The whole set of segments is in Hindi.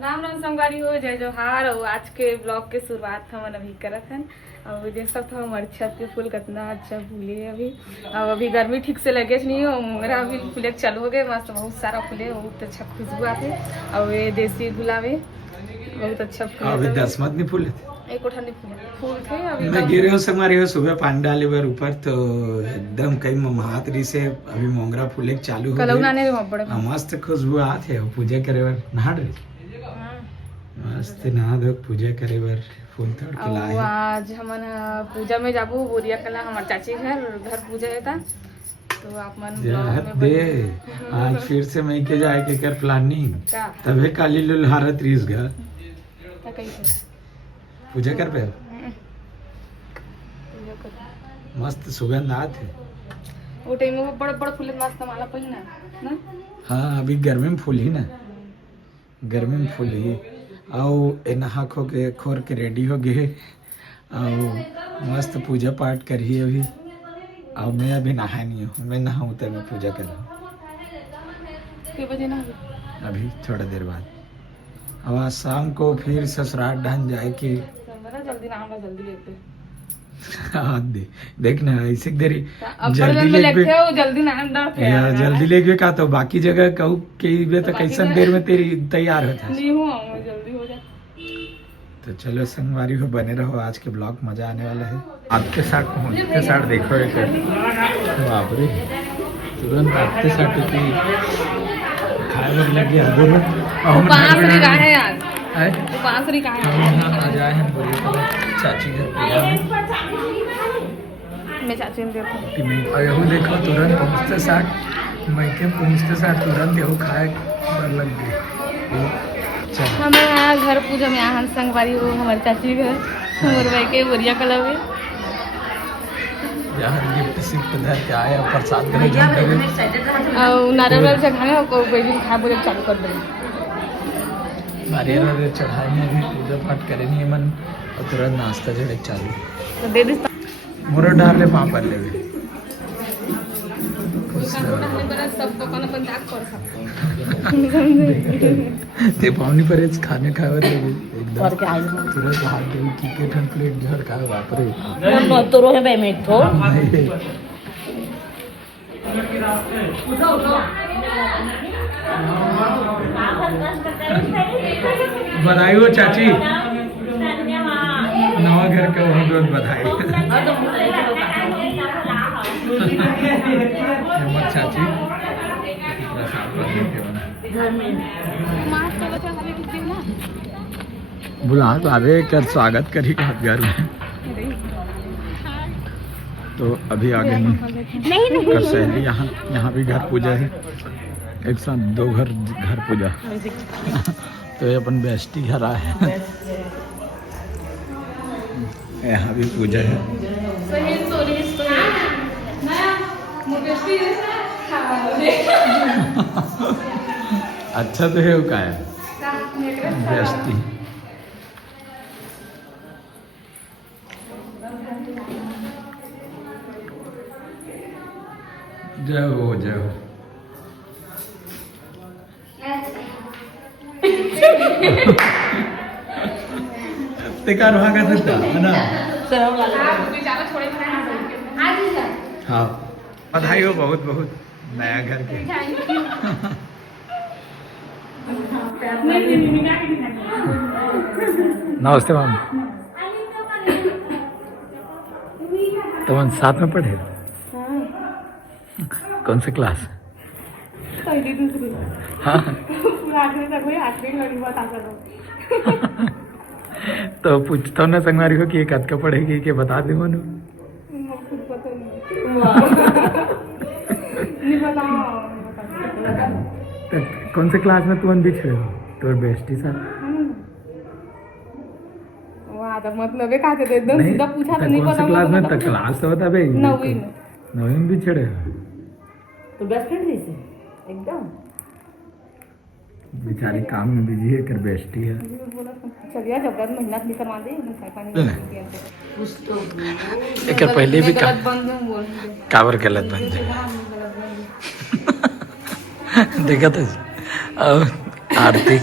राम राम संगवारी हो जय जोहार। और आज के ब्लॉग के शुरुआत हम अभी करत हन और देख सकते हो हमारे छत के फूल कितना अच्छा फूले है अभी। और अभी गर्मी ठीक से लगे नहीं हो, मेरा अभी फूले चालू हो गए मस्त, बहुत सारा फूले, बहुत अच्छा खुशबू आते। और ये देसी गुलाबे बहुत अच्छा फूल। अभी 10 मत नहीं फूले एक उठा नहीं फूल थे अभी। मैं गिरे हो समारे हो सुबह पानी डाले बार ऊपर तो एकदम कई महातरी से अभी मोंगरा फूले चालू हो गए। बड़े मस्त खुशबू आते है। पूजा करे बार नहा रहे मस्त नहा धो पूजा करे बार फूल तोड़ के लाए। आज हमन पूजा में जाबू बोरिया कला हमारे चाची घर पूजा है तो आप मन दे आज फिर से मैं के जाए के कर प्लानिंग तबे काली लुलहारत रीस गा पूजा कर पे मस्त सुगंध आते वो टाइम में बड़ा बड़ा फूल मस्त माला पहिना ना। हाँ अभी गर्मी में फूल ही ना, गर्मी में फूल ही और नहा खो के खोर के रेडी हो गए और मस्त पूजा पाठ करिए अभी। और मैं अभी नहा नहीं हूँ, मैं नहाऊँ तब मैं पूजा कर रहा हूँ अभी थोड़ा देर बाद। अब आज शाम को फिर ससुराल ढन जाए कि जल्दी नहा जल्दी लेते हाँ देखना ऐसे देरी जल्दी लेके का तो बाकी जगह कहूँ कि तो कैसन देर में तेरी तैयार होता है। तो चलो संगवारी हो बने रहो, आज के ब्लॉग मजा आने वाला है। आपके साथ देखो एक बाप रे तुरंत आपके साथ खाए लग गया चाची घर देखो तुरंत पहुँचते साथ मैं के पहुँचते साथ तुरंत यहू खाए लग गई। हमारे घर पूजा में आहन संगवारी हो हमारे चाची घर हमारे भाई के बोरिया कला में गिफ्ट सिफ्ट धर के आए प्रसाद करे और नारियल चढ़ाने को बेबी खा बोले चालू कर दे नारियल चढ़ाए हैं पूजा पाठ करे नहीं मन और तुरंत नाश्ता जड़े चालू तो दे दे मोर डाल ले पाँव पर ले ते पावनी पर खाने खावर एकदम तुरंत हाथ दे क्रिकेट हम प्लेट घर खाए वापरे no तो रोहे बे में तो बधाई हो चाची नवा घर का बहुत बहुत बधाई चाची बुला तो आवे कर स्वागत करी घर में। तो अभी आगे कर सहेली यहाँ भी घर पूजा है, एक साथ दो घर पूजा तो ये अपन बेस्टी घर आए हैं, यहाँ भी पूजा है। अच्छा तो है वो का है बेस्टी। जय हो तेकार भागा था ना। हाँ बधाई हो बहुत बहुत नया घर के। नमस्ते मैम, तुम साथ में पढ़े कौन से क्लास? पहली दूसरी हाँ तो पूछता हूँ ना संगवारी को कि कद का पढ़ेगी कि बता दे मनु तो कौन से क्लास में तुम भी छे हो तो बेस्टी सर मतलब है कहते एकदम सीधा पूछा तो नहीं पता क्लास में तक क्लास तो बता भाई नवीं में भी छड़े तो बेस्ट फ्रेंड थी एकदम बेचारी काम में बिजी है कर बेस्टी है। चलिए जब मेहनत नहीं करवा दे एक पहले भी काबर गलत बन जाए देखा था आरती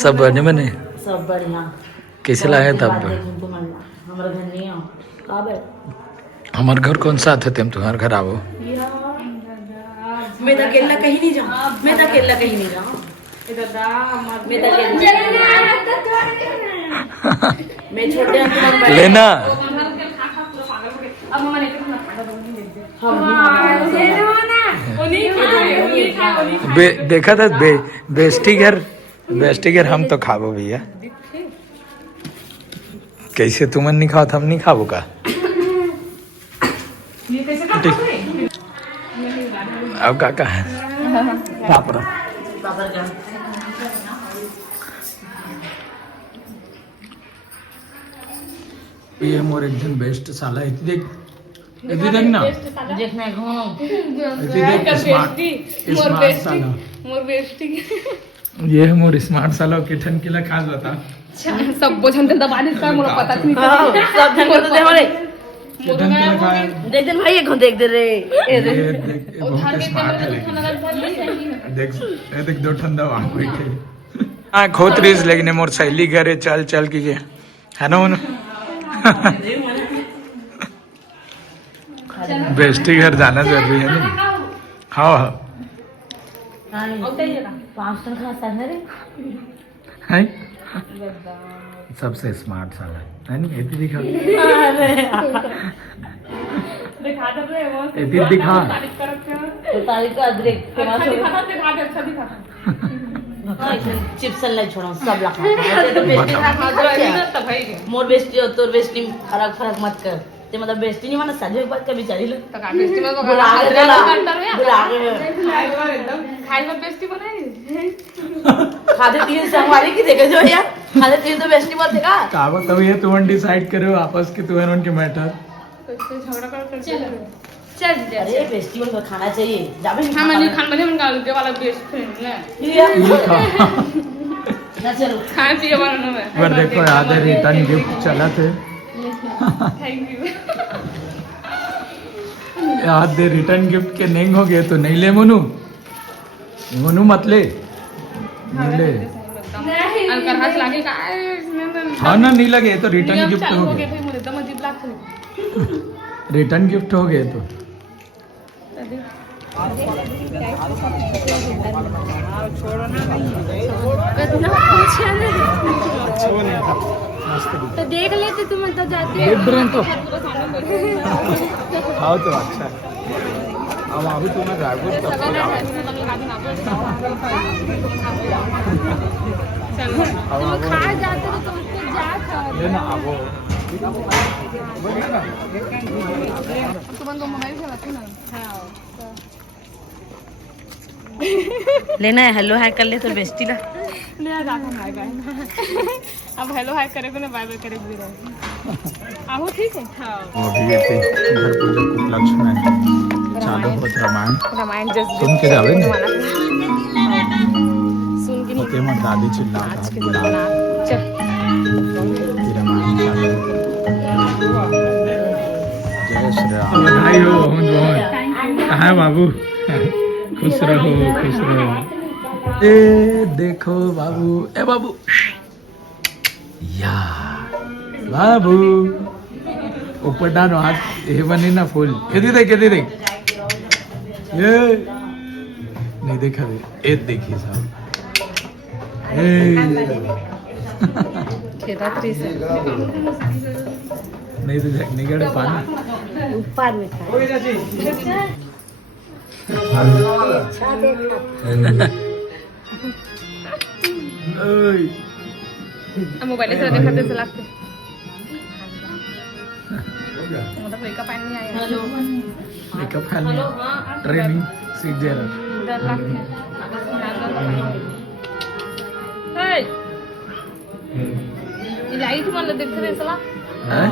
सब बने बने सब बढ़िया कैसे लाए तब हमारा घर नहीं आओ कब है हमारे घर कौन सा थे तुम तुम्हारे घर आओ मैं तो अकेला कहीं नहीं जाऊँ मैं तो अकेला कहीं नहीं जाऊँ मैं तो मैं छोटे लेना देखा था बेस्टी घर हम तो खाबो भैया कैसे तुमन नहीं खाओ हम नहीं खाबो का अब का है ये मोर एकदम बेस्ट साला इतनी देख ना देखने घूम स्मार्ट साला ये है मोर स्मार्ट साला किठन किला खास बता सब बोझन के दबा देता है मुझे पता नहीं सब जन को दे हमारे किठन किला खाए देख दे भाई को देख दे रे ये देख बहुत स्मार्ट है देख ये देख दो ठंडा वहां बैठे हां खोतरीज लेकिन मोर सहेली घरे चल चल कीजिए है ना उन बेस्टी घर जाना जरूरी है ना हाँ हाँ 5 टन खा सकते रे है सबसे स्मार्ट साला है नहीं इतनी दिखा दिखा दे रे वो इतनी दिखा तारीख का अदरक दिखा दे अच्छा दिखा चिप्स नहीं छोड़ो सब लखा तो बेस्टी खा मोर बेस्टी और तोर बेस्टी फरक फरक मत कर ते मतलब बेस्टी नहीं माना साझे बात का बिचारी लो तो का बेस्टी में तो बुला के एकदम खाई में बेस्टी बनाई खाते 3 से हमारी की देखे जो यार खाते 3 तो बेस्टी मत देगा का तब ये तुम डिसाइड करो आपस के तुम्हें उनके मैटर तो झगड़ा कर चल अरे बेस्टी को खाना चाहिए जाबे हम नहीं खान बने उनका उनके वाला बेस्ट फ्रेंड ने ना चलो खाए पिए वाला में पर देखो आधे रिटर्न गिफ्ट चला थे थैंक यू आधे रिटर्न गिफ्ट के नहीं हो गए तो नहीं ले मोनू मत ले नहीं ले अंकर हाथ लागे का हाँ ना नहीं लगे तो रिटर्न गिफ्ट हो गए फिर मुझे एकदम अजीब लगता है रिटर्न गिफ्ट हो गए तो तो देख लेते तुम तो जाते तो हाँ तो अच्छा अब अभी तुम्हें ड्राइवर खा जाते तो तुम जा लेना अब तुम तो मोबाइल चलाते ना लेना है हेलो हाय कर ले तो बेस्टी ला ले जाता बाय बाय अब हेलो हाय करे ना बाय बाय करे भी रहे आओ ठीक है हां अभी ये थे घर पूजा उपलक्ष्य में चालू होत रामायण जस्ट सुन के जावे ना सुन के होते मत दादी चिल्ला आज के दिन ना चल रामायण चालू जय श्री राम बधाई हो कहाँ है बाबू खुश रहो ए देखो बाबू ए बाबू या बाबू ऊपर डालो हाथ ये बने ना फूल ये देख ये नहीं देखा ये देखिए साहब नहीं तो देखने के पानी ऊपर में मोबाइल से दिखाते से लगते मतलब मेकअप नहीं आया हेलो मेकअप ट्रेनिंग सीख दे रहा डर लगते ये लाइट मतलब देखते रहे सला है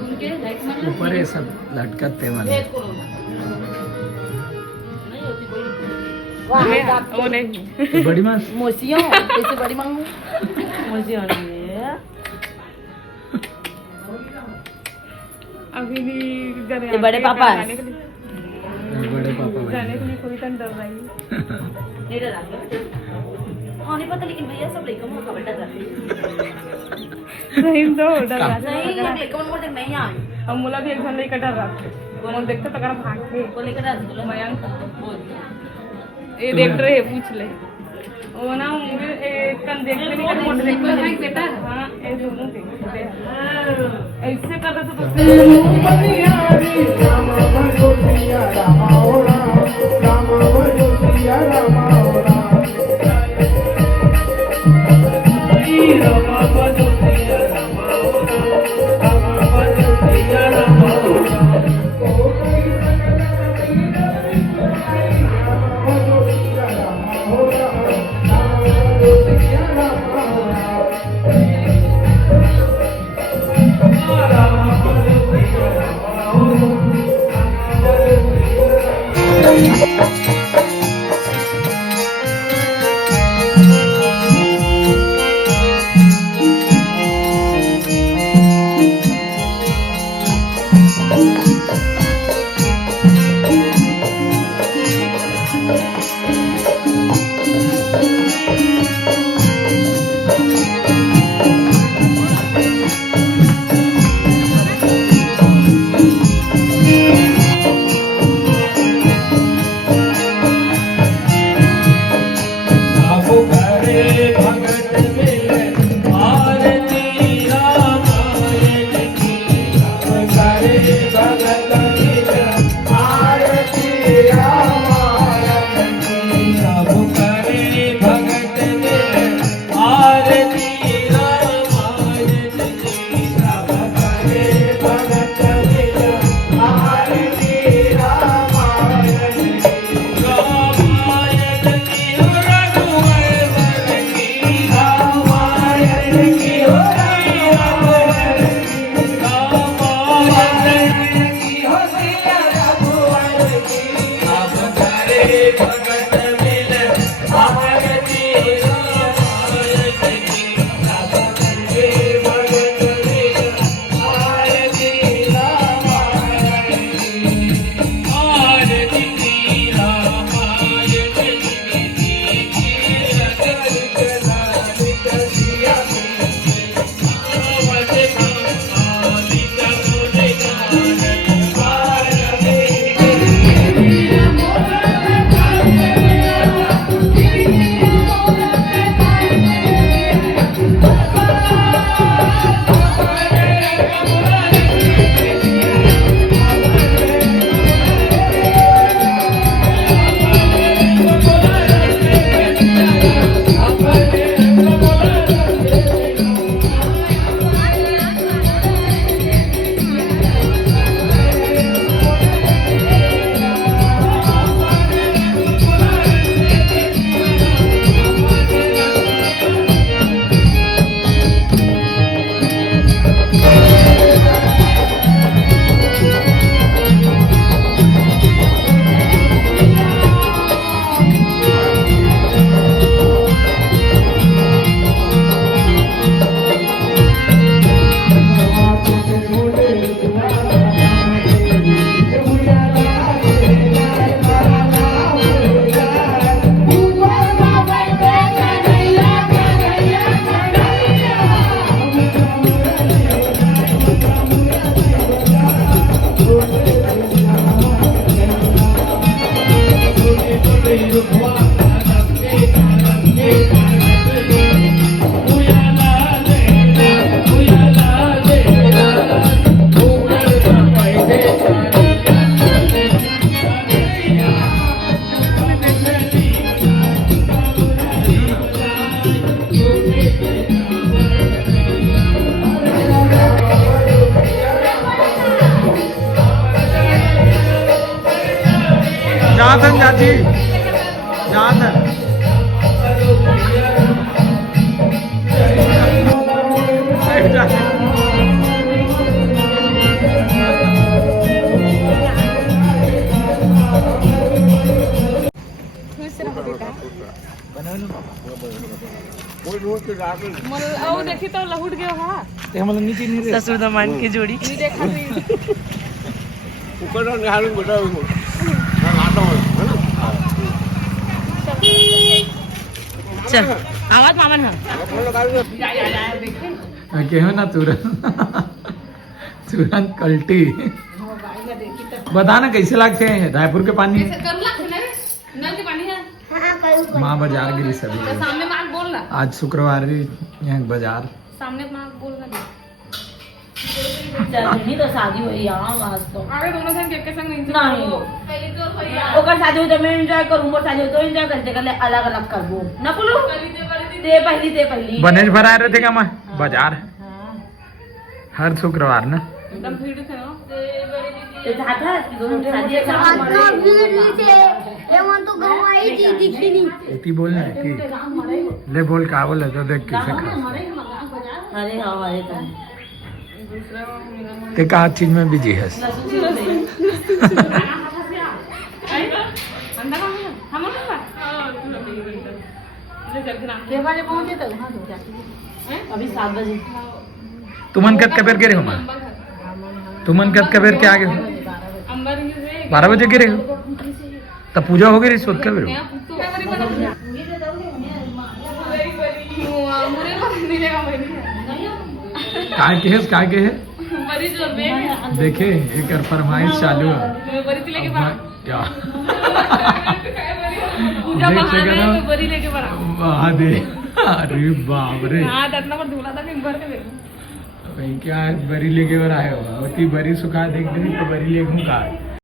उनके लाइट मतलब ऊपर ये सब लटकते वाले वो नहीं बड़ी माँ मोसियों कैसे बड़ी मांगू मोसियों अभी नहीं ये बड़े पापा जाने के लिए बड़े पापा जाने के लिए कोई डर रही है हाँ नहीं पता लेकिन भैया सब लेकर मुझे खबर डर नहीं तो डर रहा नहीं ये लेकर मुझे नहीं आ अब मुला भी एक घंटे लेकर डर रहा वो देखते तो कर भाग के वो लेकर आ बोला मयंक ये देख रहे हैं पूछ ले वो ना मुझे कन देखते नहीं कर मोटे देखते हैं बेटा हां ये दोनों देखते हैं ऐसे कर रहे तो जनार्दन चाची जनार्दन देखी तो लहुट गया हा ससुर दमान की जोड़ी देखा अच्छा आवाज मामन है मैं कहो ना तुरंत तुरंत कल्टी। बता ना कैसे लगते हैं रायपुर के पानी? नल के पानी है माँ बाजार गिरी सभी तो सामने माँ बोलना, आज शुक्रवार यहाँ बाजार सामने माँ बोलना नहीं तो शादी हुई आज तो आगे दोनों संग के संग नहीं नहीं ओकर शादी हो तो मैं एंजॉय करूं, मोर शादी हो तो एंजॉय करते कर ले, अलग अलग करबो ना बोलो ते पहली बनेज भरा रहे थे क्या मैं बाजार हाँ। हर शुक्रवार ना एकदम भीड़ थे ना। तो चाहता है कि दोनों शादी एक साथ इतनी बोलना है कि ले बोल का बोला तो देख किसे खा अरे हाँ अरे तो ते कहा चीज में बिजी है। अंदर हम के बारे पहुंचे तो वहां अभी 7 बजे तुमन कद कबेर गिरे हो तुमन कद कबेर के आगे हो 12 बजे गिरे हो तब पूजा हो गई सोच कबेर काय के है देखे एक फरमाइश चालू है क्या अरे बाप रे क्या बरी लेके वर आए हो ती बरी सुखा देख दी तो बरी ले का